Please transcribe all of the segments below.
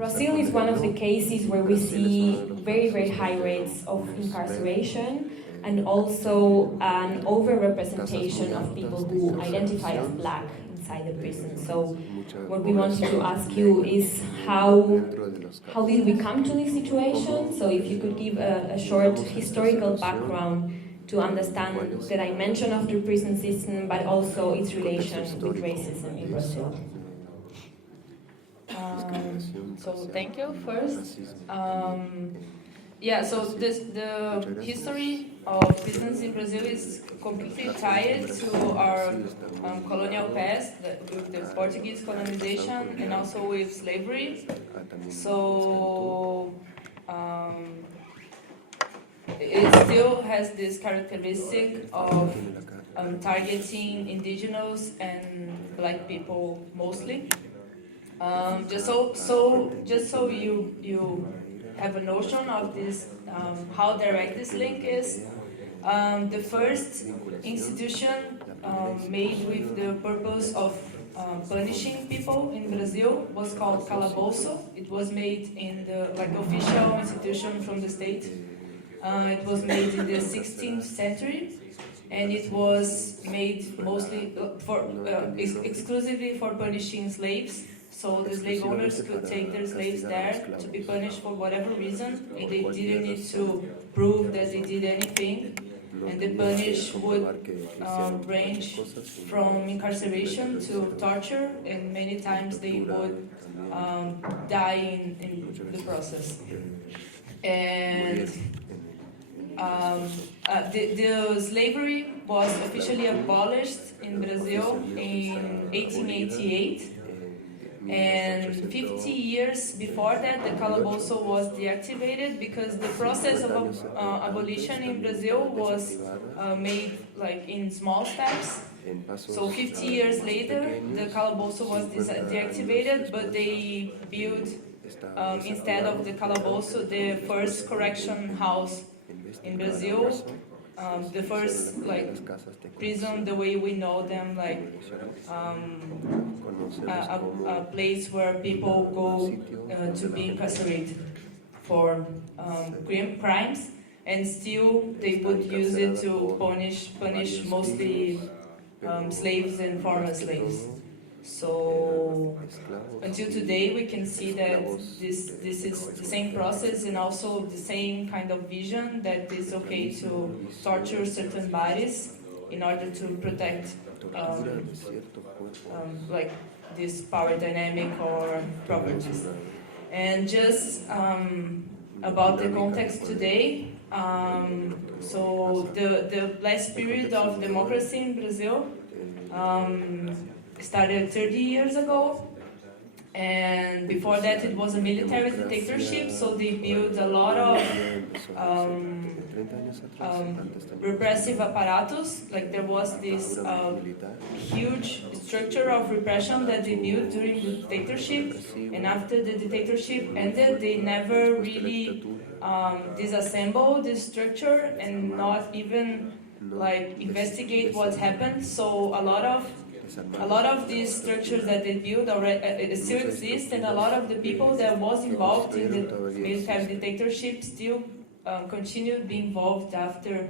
Brazil is one of the cases where we see very, very high rates of incarceration and also an overrepresentation of people who identify as black inside the prison. So what we wanted to ask you is how did we come to this situation? So if you could give a short historical background to understand the dimension of the prison system, but also its relation with racism in Brazil. So thank you first. Yeah, so the history of prisons in Brazil is completely tied to our colonial past, with the Portuguese colonization and also with slavery. So it still has this characteristic of targeting indigenous and black people mostly. Just so you have a notion of this, how direct this link is. The first institution made with the purpose of punishing people in Brazil was called calabouço. It was made in the official institution from the state. It was made in the 16th century, and it was made mostly exclusively for punishing slaves. So the slave owners could take their slaves there to be punished for whatever reason, and they didn't need to prove that they did anything. And the punish would range from incarceration to torture, and many times they would die in the process. And the slavery was officially abolished in Brazil in 1888. And 50 years before that, the calabouço was deactivated because the process of abolition in Brazil was made in small steps. So 50 years later, the calabouço was deactivated, but they built, instead of the calabouço, the first correction house in Brazil. The first prison, the way we know them, a place where people go to be incarcerated for crimes, and still they would use it to punish mostly slaves and former slaves. So until today, we can see that this is the same process and also the same kind of vision that it's okay to torture certain bodies in order to protect this power dynamic or properties. And just about the context today, so the last period of democracy in Brazil started 30 years ago, and before that it was a military dictatorship, so they built a lot of repressive apparatus. There was this huge structure of repression that they built during the dictatorship, and after the dictatorship ended, they never really disassembled this structure and not even investigate what happened. So a lot of these structures that they built already still exist, and a lot of the people that was involved in the military dictatorship still continued being involved after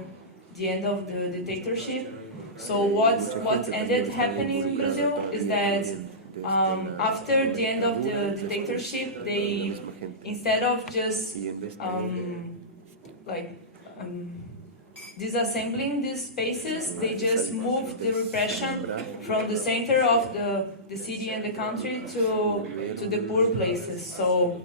the end of the dictatorship. So what ended happening in Brazil is that after the end of the dictatorship, they, instead of just disassembling these spaces, they just moved the repression from the center of the city and the country to the poor places. So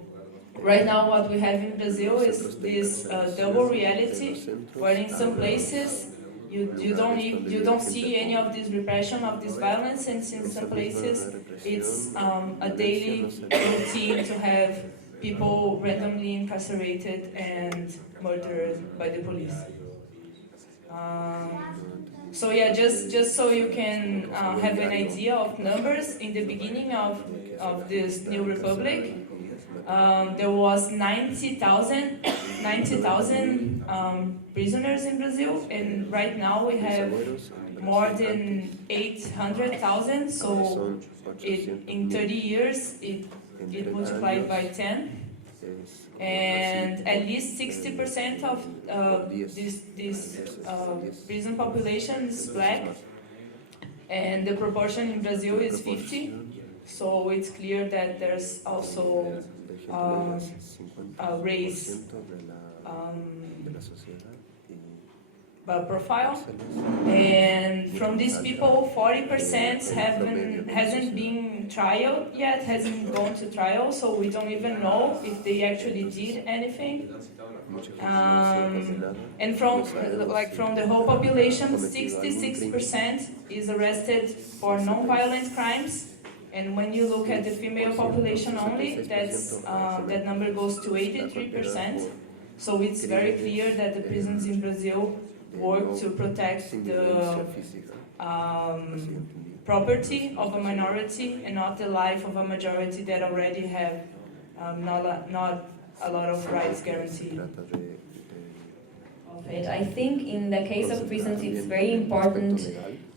right now what we have in Brazil is this double reality, where in some places you don't see any of this repression, of this violence, and in some places it's a daily routine to have people randomly incarcerated and murdered by the police. So yeah, just so you can have an idea of numbers, in the beginning of this new republic, there was 90,000 prisoners in Brazil, and right now we have more than 800,000. So in 30 years, it multiplied by 10, and at least 60% of this prison population is black, and the proportion in Brazil is 50. So it's clear that there's also a race profile, and from these people, 40% hasn't been trial yet, hasn't gone to trial, so we don't even know if they actually did anything. And from the whole population, 66% is arrested for non-violent crimes. And when you look at the female population only, that number goes to 83%. So it's very clear that the prisons in Brazil work to protect the property of a minority and not the life of a majority that already have not a lot of rights guaranteed. I think in the case of prisons it's very important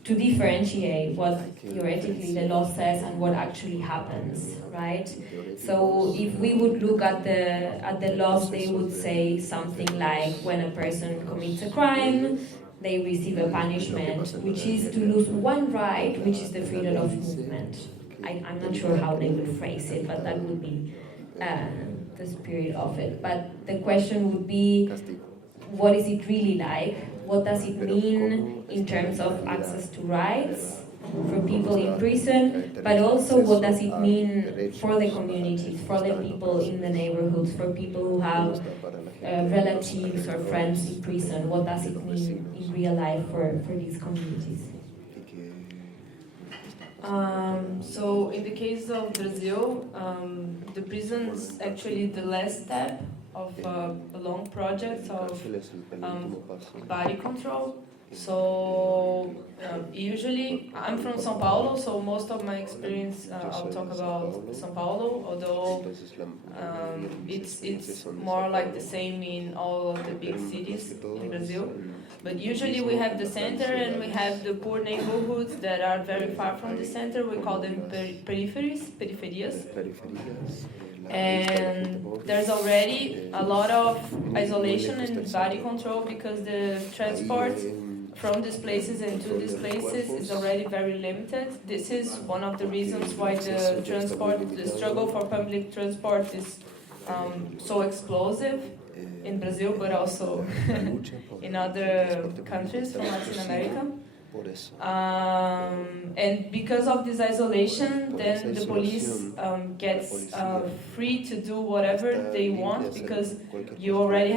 to differentiate what theoretically the law says and what actually happens, right? So if we would look at the laws, they would say something like when a person commits a crime, they receive a punishment, which is to lose one right, which is the freedom of movement. I'm not sure how they would phrase it, but that would be the spirit of it. But the question would be, what is it really like? What does it mean in terms of access to rights for people in prison, but also what does it mean for the communities, for the people in the neighborhoods, for people who have relatives or friends in prison? What does it mean in real life for these communities? So in the case of Brazil, the prison is actually the last step of a long project of body control. So usually, I'm from São Paulo, so most of my experience, I'll talk about São Paulo, although it's more like the same in all of the big cities in Brazil. But usually we have the center and we have the poor neighborhoods that are very far from the center. We call them periferias. And there's already a lot of isolation and body control because the transport from these places and to these places is already very limited. This is one of the reasons why the struggle for public transport is so explosive in Brazil, but also in other countries from Latin America. And because of this isolation, then the police gets free to do whatever they want, because they already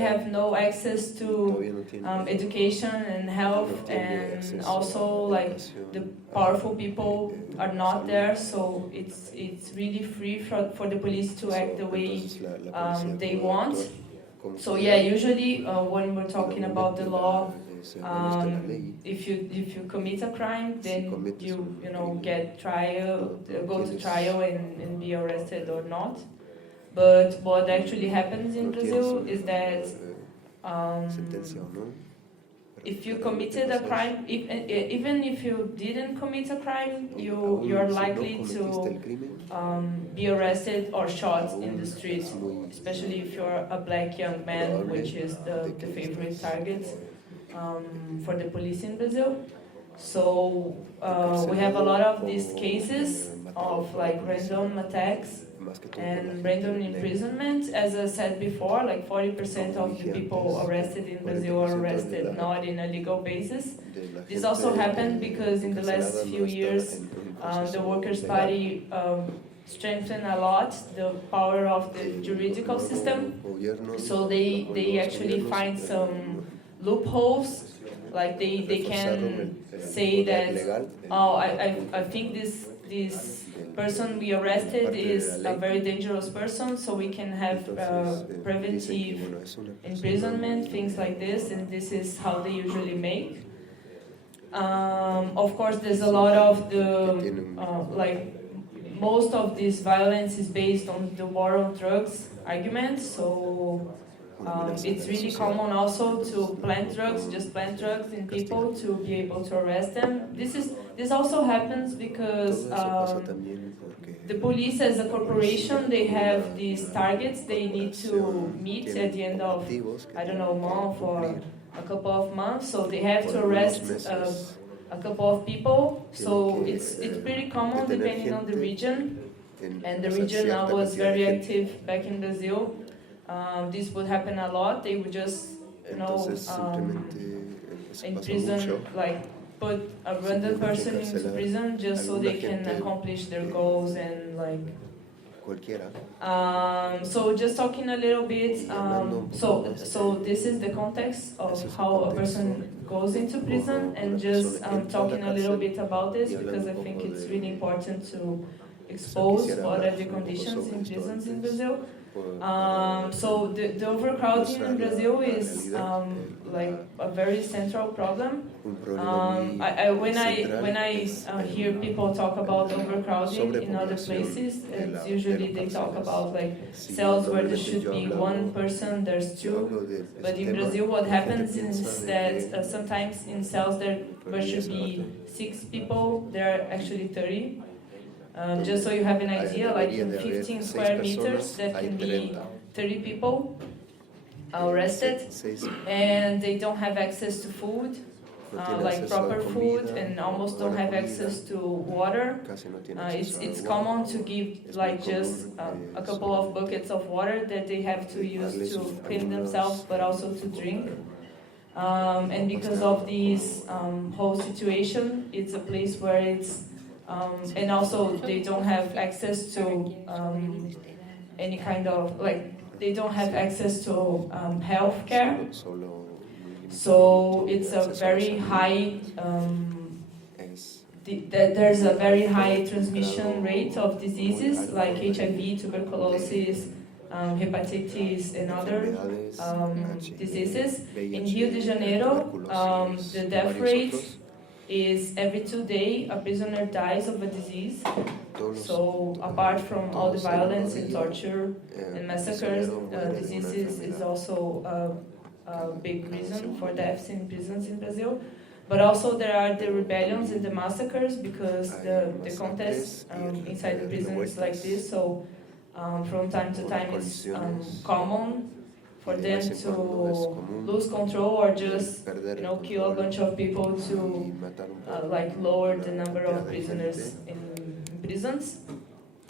have no access to education and health, and also like the powerful people are not there, so it's really free for the police to act the way they want. So yeah, usually when we're talking about the law, if you commit a crime, then you get go to trial and be arrested or not. But what actually happens in Brazil is that if you committed a crime, even if you didn't commit a crime, you're likely to be arrested or shot in the streets, especially if you're a black young man, which is the favorite target for the police in Brazil. So we have a lot of these cases of like random attacks and random imprisonment. As I said before, like 40% of the people arrested in Brazil are arrested not in a legal basis. This also happened because in the last few years the Workers' Party strengthened a lot the power of the juridical system. So they actually find some loopholes, like they can say that, oh, I think this person we arrested is a very dangerous person, so we can have preventive imprisonment, things like this, and this is how they usually make. Of course, there's a lot of the most of this violence is based on the war on drugs argument, so it's really common also to just plant drugs in people to be able to arrest them. This this also happens because the police as a corporation, they have these targets they need to meet at the end of, I don't know, a month or a couple of months, so they have to arrest a couple of people, so it's pretty common depending on the region, and the region was very active back in Brazil. This would happen a lot, they would just, in prison, like put a random person into prison just so they can accomplish their goals and like. So just talking a little bit, so this is the context of how a person goes into prison, and just talking a little bit about this because I think it's really important to expose what are the conditions in prisons in Brazil. So the overcrowding in Brazil is like a very central problem. When I hear people talk about overcrowding in other places, it's usually they talk about like cells where there should be one person, there's two. But in Brazil, what happens is that sometimes in cells where should be 6 people, there are actually 30. Just so you have an idea, like in 15 square meters, that can be 30 people arrested, and they don't have access to food, like proper food, and almost don't have access to water. It's common to give like just a couple of buckets of water that they have to use to clean themselves, but also to drink. And because of this whole situation, it's a place where it's and also they don't have access to any kind of, like, they don't have access to health care. So it's a very high, there's a very high transmission rate of diseases like HIV, tuberculosis, hepatitis, and other diseases. In Rio de Janeiro, the death rate is every 2 days a prisoner dies of a disease. So apart from all the violence and torture and massacres, diseases is also a big reason for deaths in prisons in Brazil. But also there are the rebellions and the massacres because the context inside the prison is like this. So from time to time it's common for them to lose control or just kill a bunch of people to like lower the number of prisoners in prisons.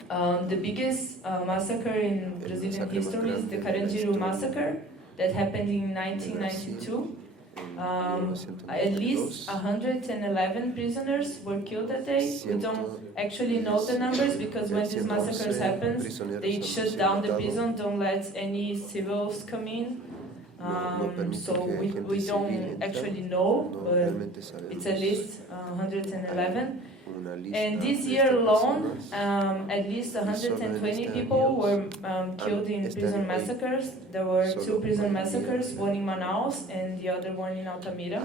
The biggest massacre in Brazilian history is the Carandiru massacre that happened in 1992. At least 111 prisoners were killed that day. We don't actually know the numbers because when these massacres happen, they shut down the prison, don't let any civils come in. So we don't actually know, but it's at least 111. And this year alone, at least 120 people were killed in prison massacres. There were 2 prison massacres, one in Manaus and the other one in Altamira.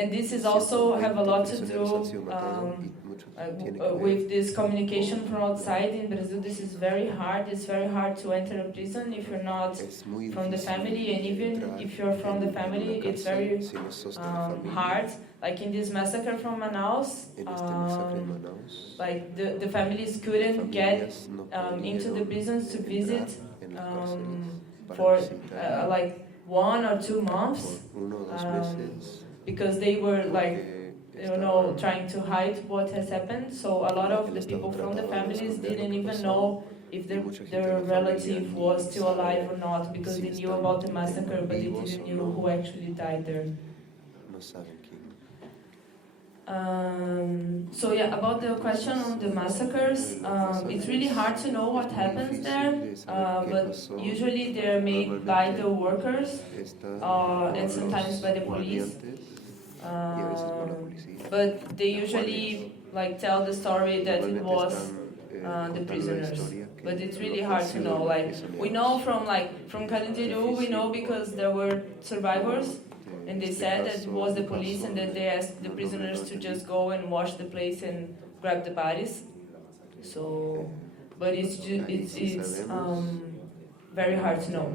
And this is also have a lot to do with this communication from outside. In Brazil, this is very hard. It's very hard to enter a prison if you're not from the family, and even if you're from the family, it's very hard. Like in this massacre from Manaus, like the families couldn't get into the prisons to visit for like 1 or 2 months because they were like trying to hide what has happened. So a lot of the people from the families didn't even know if their relative was still alive or not because they knew about the massacre, but they didn't know who actually died there. So yeah, about the question on the massacres, it's really hard to know what happens there, but usually they're made by the workers and sometimes by the police. But they usually like tell the story that it was the prisoners. But it's really hard to know. Like we know from Carandiru, we know because there were survivors. And they said that it was the police and that they asked the prisoners to just go and wash the place and grab the bodies. So, but it's very hard to know.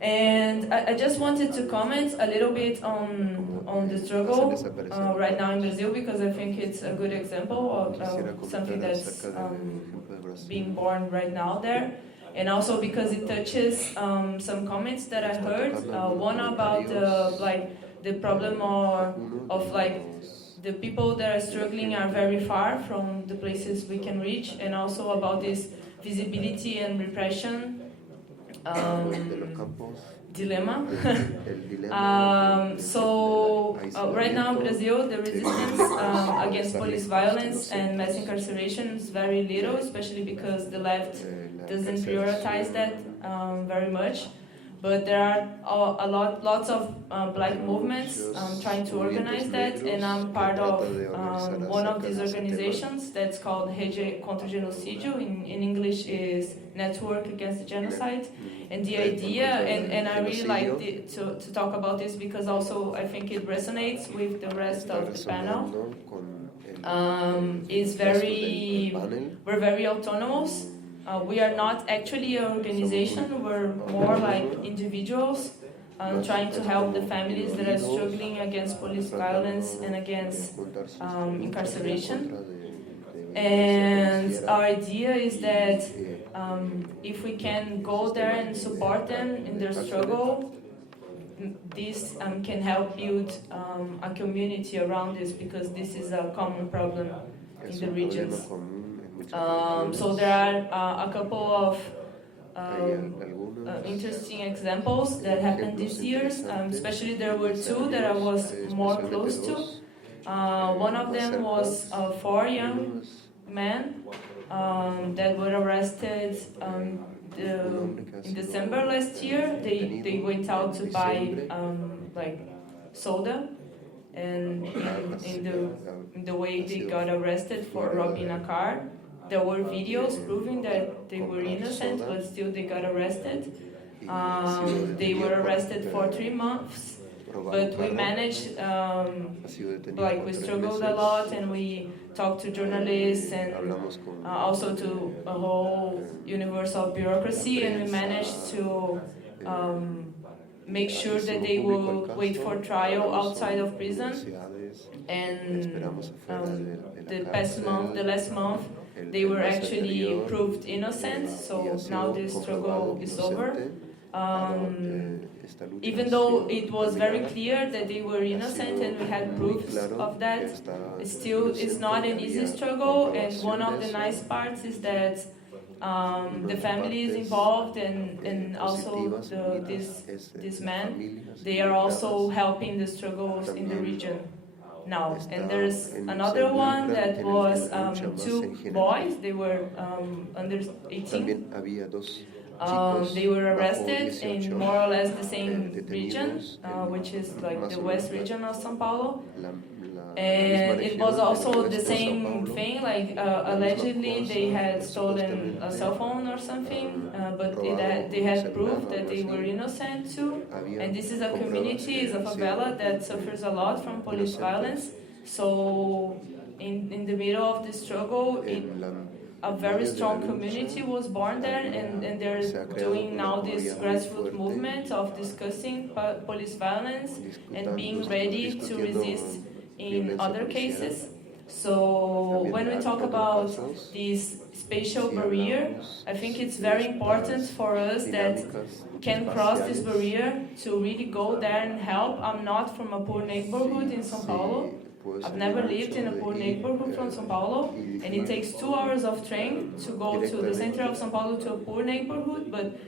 And I just wanted to comment a little bit on the struggle right now in Brazil, because I think it's a good example of something that's being born right now there. And also because it touches some comments that I heard. One about the problem of the people that are struggling are very far from the places we can reach, and also about this visibility and repression dilemma. Right now in Brazil, the resistance against police violence and mass incarceration is very little, especially because the left doesn't prioritize that very much. But there are lots of black movements trying to organize that, and I'm part of one of these organizations that's called Rede contra o Genocídio. In English is Network Against the Genocide. And the idea, and I really like to talk about this because also I think it resonates with the rest of the panel, we're very autonomous. We are not actually an organization, we're more like individuals trying to help the families that are struggling against police violence and against incarceration. And our idea is that if we can go there and support them in their struggle, this can help build a community around this, because this is a common problem in the regions. So there are a couple of interesting examples that happened this year. Especially there were two that I was more close to. One of them was 4 young men that were arrested in December last year. They went out to buy soda, and in the way they got arrested for robbing a car. There were videos proving that they were innocent, but still they got arrested. They were arrested for 3 months, but we managed, we struggled a lot, and we talked to journalists and also to a whole universe of bureaucracy, and we managed to make sure that they will wait for trial outside of prison. And the last month, they were actually proved innocent, so now the struggle is over. Even though it was very clear that they were innocent and we had proofs of that, it's not an easy struggle. And one of the nice parts is that the families involved and also this man, they are also helping the struggles in the region now. And there's another one that was 2 boys, they were under 18. They were arrested in more or less the same region, which is like the west region of São Paulo. And it was also the same thing, allegedly they had stolen a cell phone or something, but they had proof that they were innocent too. And this is a community, it's a favela that suffers a lot from police violence. So in the middle of the struggle, a very strong community was born there, and they're doing now this grassroots movement of discussing police violence and being ready to resist in other cases. So when we talk about this spatial barrier, I think it's very important for us that can cross this barrier to really go there and help. I'm not from a poor neighborhood in São Paulo. I've never lived in a poor neighborhood from São Paulo, and it takes 2 hours of train to go to the center of São Paulo to a poor neighborhood, but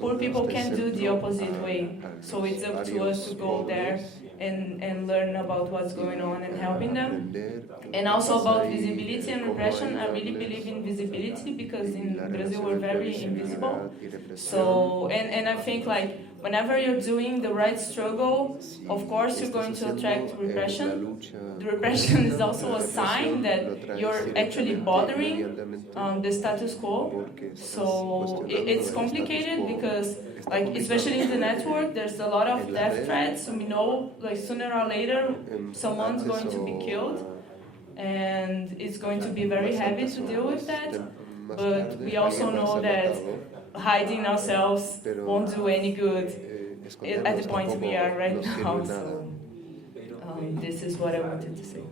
poor people can do the opposite way. So it's up to us to go there and learn about what's going on and helping them. And also about visibility and repression, I really believe in visibility because in Brazil we're very invisible. So, and I think whenever you're doing the right struggle, of course you're going to attract repression. The repression is also a sign that you're actually bothering the status quo. So it's complicated because, especially in the network, there's a lot of death threats. So we know, sooner or later, someone's going to be killed, and it's going to be very heavy to deal with that. but we also know that hiding ourselves won't do any good at the point we are right now. So this is what I wanted to say.